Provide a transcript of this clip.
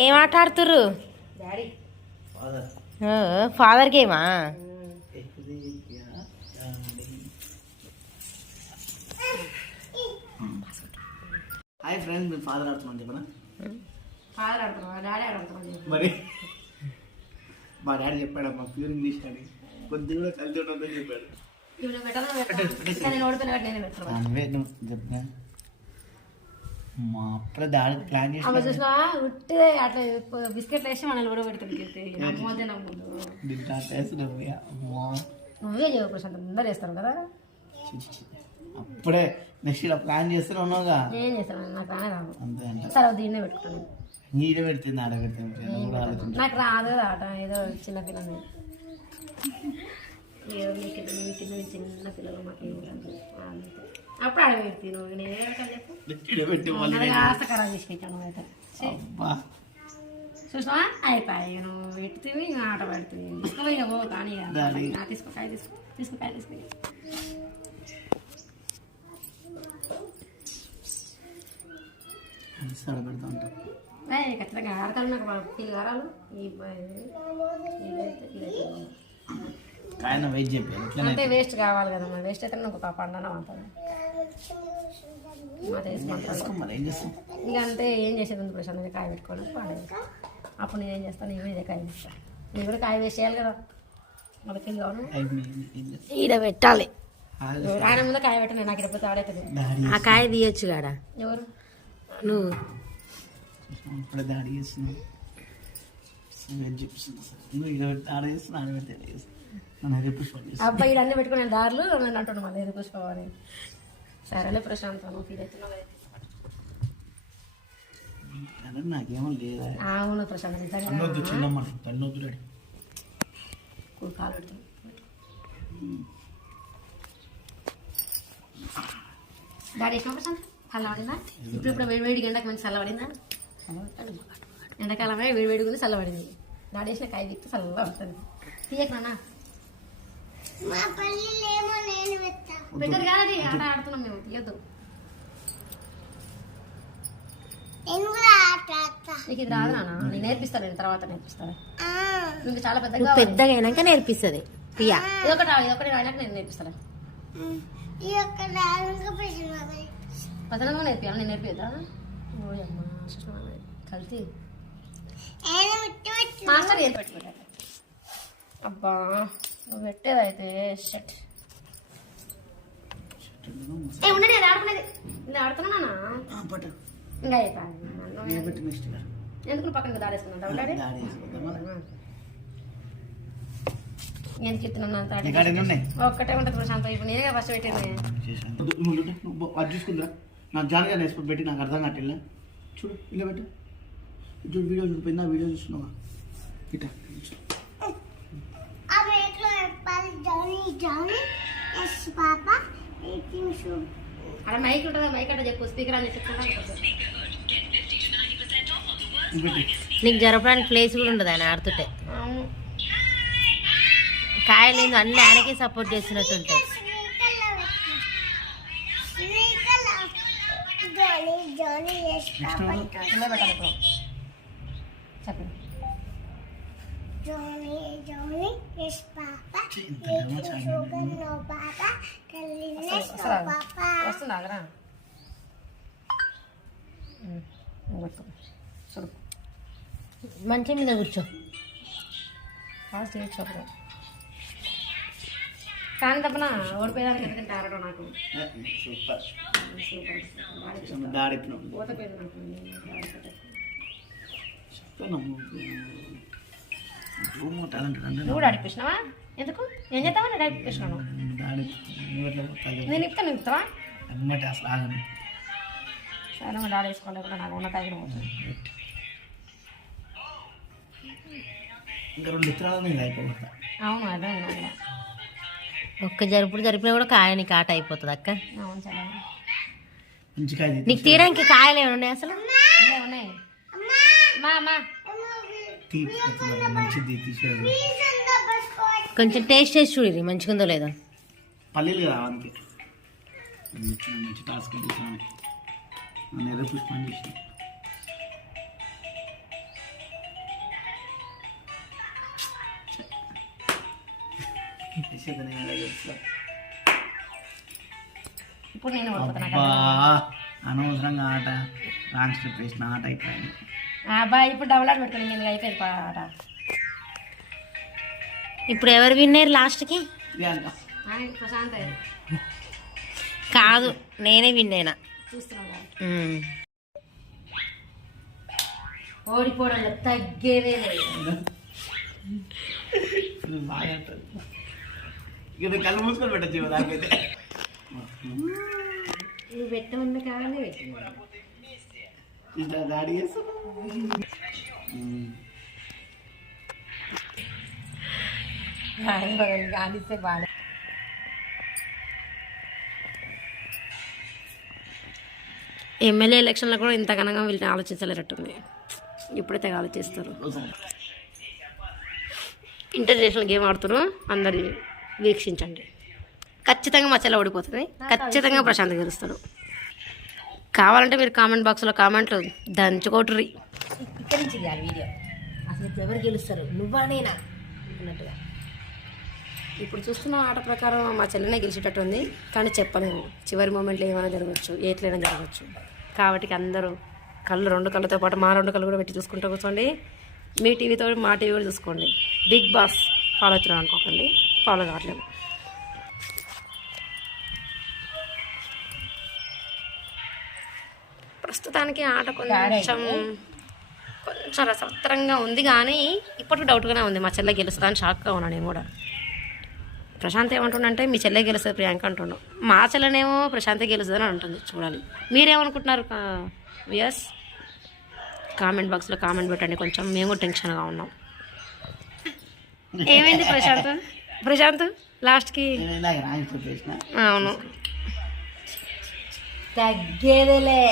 ఏం ఆట ఆడుతుర్రు? Father గేమా? Hi friends, మీరు ఫాదర్ ఆడుతున్నాను చెప్పనా? ఫాదర్ ఆడుతున్నా, డాడీ ఆడుతున్నా. మరి మా డాడీ చెప్పాడు మా ప్యూర్ ఇంగ్లీష్ అని కొద్దిగా కూడా కలిసి ఉంటుందని చెప్పాడు. చెప్పిన మా అప్పుడే డాడీ ప్లాన్ చేసి అట్లా బిస్కెట్లు వేసి మనల్ని కూడా పెడుతుంది. నువ్వే చేయవు ప్రశాంత్, అందరు చేస్తారు కదా. అప్పుడే నెక్స్ట్ ఇలా ప్లాన్ చేస్తూనే ఉన్నావుగా. నేను చేస్తాను, నాకు రానే రాదు. అంతే అంటే సరే దీన్నే పెట్టుకుంటాను. నీడే పెడుతుంది, ఆడ పెడుతుంది. నాకు రాదు ఆట, ఏదో చిన్నపిల్లని ఏదో మీకు చిన్న పిల్లలు మాకు అప్పుడు ఆడ పెడుతుంది. నువ్వు నేనే ఆస్త ఖరాబ్ చేసి పెట్టాను అయితే చూసినావా? అయిపోయి నువ్వు పెడుతుంది, ఆట పెడుతుంది. తీసుకోపోయి పో కానీ తీసుకో కాయ తీసుకో తీసుకో కాయ తీసుకో. ఖచ్చితంగా ఆడతాడు. నాకు ఫీల్ కారాలు అంటే వేస్ట్ కావాలి కదా. మరి వేస్ట్ అయితే నాకు ఒక పండన అంటాను. ఇక అంటే ఏం చేసేది ఉంది ప్రశాంతంగా కాయ పెట్టుకోవడం పండగ. అప్పుడు నేను ఏం చేస్తాను, నేను ఇదే కాయ వేస్తాను. నేను కూడా కాయ వేసి చేయాలి కదా. మనకి కావాలి ఈడ పెట్టాలి. ఆయన ముందు కాయ పెట్టాను, నాకు ఎప్పుడు ఆడైతుంది. ఆ కాయ తీయచ్చు కాడా? ఎవరు? నువ్వు అబ్బాయి అన్నీ పెట్టుకునే దారులు నన్ను అంటున్నాను మళ్ళీ ఎదురు పుష్పని. సరేలే ప్రశాంతం, ఫీల్ అవుతున్నావు. అవును ప్రశాంత్, కాలు పెడుతుంది. డాడీ వేసినా ప్రశాంత్ చల్లబడిందా? ఇప్పుడు వేడి గంటకు మంచి చల్లబడిందా? ఎండాకాలమే వేడి ఉంది, చల్లబడింది. డాడీ వేసిన కాయ తిప్పి చల్లగా ఉంటుంది. తీయకు నాన్న, పెట్టదు కాదు. ఆట ఆడుతున్నాం మేము, తీయద్దు. నీకు ఇది రాదు నాన్న, నేను నేర్పిస్తాను. నేను తర్వాత నేర్పిస్తాను. మీకు చాలా పెద్దగా అయినాక నేర్పిస్తుంది. ఇది ఒకటి అయినాక నేను నేర్పిస్తాను. పతనంగా నేర్పియాలి, నేను నేర్పిద్దా? కలిసి మాస్టర్ ఏం పెట్టుకుంటా. అబ్బా నువ్వు పెట్టేది అయితే షట్ ఉండండి. అది ఆడుకునేది ఇది ఆడుతున్నా ఇంకా అయిపోయింది. ఎందుకు పక్కన దాడేసుకున్నా డాడీ? ఎందుకు ఇస్తున్నాను? ఒక్కటే ఉంటుంది ప్రశాంతం. ఇప్పుడు నేనే ఫస్ట్ పెట్టింది. చూసుకుందా నాకు జాన్గా వేసుకొని పెట్టి నాకు అర్థం కట్టిల్లా. చూడు ఇలా పెట్టు, చూడు వీడియో చూడిపోయిందా? వీడియో చూస్తున్నావా? ఇట అక్కడ మైక్ ఉంటుందా? మైక్ అంటే చెప్పు, స్పీకర్ అని చెప్తున్నా. నీకు జరపడానికి ప్లేస్ కూడా ఉండదు ఆయన ఆడుతుంటే. కాయలేదు అన్ని ఆయనకే సపోర్ట్ చేస్తున్నట్టు ఉంటాయి. వస్తుందా? మంచి మీద కూర్చో. కానీ తప్పన ఓడిపోయేదానికి ఎందుకంటే ఆడడం నాకు నువ్వు కూడా ఆడిపిస్తున్నావా? ఎందుకు ఏం చేస్తావా? నేను ఆడిపిస్తున్నాను. నేను ఇస్తాను, ఇస్తావా? సరే మా డాడీ వేసుకోవాలి కూడా నాకు ఉన్న కాయలు పోతుంది. అవును అదే ఒక్క జరుపుడు జరిపినా కూడా కాయ నీకు ఆట అయిపోతుంది అక్క. అవును చాలా నీకు తీయడానికి కాయలు ఏమైనా ఉన్నాయి అసలు? ఉన్నాయి కొంచెం టేస్ట్ చేసి చూడు మంచిగా ఉందో లేదో. పల్లీలు కదా మంచి టాస్క్ పుష్పం చేసి తీసేది నేను తెలుసు. ఇప్పుడు నేను ఓడిపోతున్నా అబ్బా, అనవసరంగా ఆట రాంగ్ స్టెప్ వేసిన ఆట అయిపోయింది. అబ్బాయి ఇప్పుడు డబుల్ ఆట పెట్టుకుని నేను అయిపోయింది ఆట. ఇప్పుడు ఎవరు విన్నారు లాస్ట్కి? ప్రియాంక ప్రశాంత్ కాదు, నేనే విన్నైనా. చూస్తున్నావు ఓడిపోవడం తగ్గేదే లేదు. బాగా ఉంటుంది. ఇక కళ్ళు మూసుకొని పెట్టచ్చు దానికైతే. నువ్వు పెట్టమన్న కావాలనే పెట్టింది. ఇట్లా దాడి చేస్తాను. ఆడిస్తే బాగా ఎమ్మెల్యే ఎలక్షన్లో కూడా ఇంత ఘనంగా వీళ్ళని ఆలోచించలేరట్టుంది. ఇప్పుడే తెగ ఆలోచిస్తారు. ఇంటర్నేషనల్ గేమ్ ఆడుతారు, అందరు వీక్షించండి. ఖచ్చితంగా మా చెల్ల ఓడిపోతుంది, ఖచ్చితంగా ప్రశాంత్ గెలుస్తాడు. కావాలంటే మీరు కామెంట్ బాక్స్లో కామెంట్లు దంచుకోటుర్రి. ఇక్కడి నుంచి వీడియో అసలు ఎవరు గెలుస్తారు, నువ్వా నేనా అన్నట్టుగా. ఇప్పుడు చూస్తున్న ఆట ప్రకారం మా చెల్లెనే గెలిచేటట్టు ఉంది, కానీ చెప్పలేము. చివరి మూమెంట్లో ఏమైనా జరగవచ్చు, ఎట్లయినా జరగవచ్చు. కాబట్టి అందరూ రెండు కళ్ళతో పాటు మా 2 కళ్ళు కూడా పెట్టి చూసుకుంటూ కూర్చోండి. మీ టీవీతో మా టీవీ కూడా చూసుకోండి. బిగ్ బాస్ ఫాలో అవుతున్నాం అనుకోకండి, ఫాలో కావట్లేదు. ప్రస్తుతానికి ఆట కొంచెం రసవత్తరంగా ఉంది, కానీ ఇప్పటికి డౌట్గానే ఉంది. మా చెల్లె గెలుస్తుందా అని షాక్గా ఉన్నాను నేను కూడా. ప్రశాంత్ ఏమంటుండంటే మీ చెల్లె గెలుస్తుంది ప్రియాంక అంటుండు. మా చెల్లెనేమో ప్రశాంతే గెలుస్తుందని అంటుంది. చూడాలి మీరేమనుకుంటున్నారు. ఎస్ కామెంట్ బాక్స్లో కామెంట్ పెట్టండి. కొంచెం మేము టెన్షన్గా ఉన్నాం. ఏమైంది ప్రశాంత్ లాస్ట్కి? అవును తగ్గేదేలే.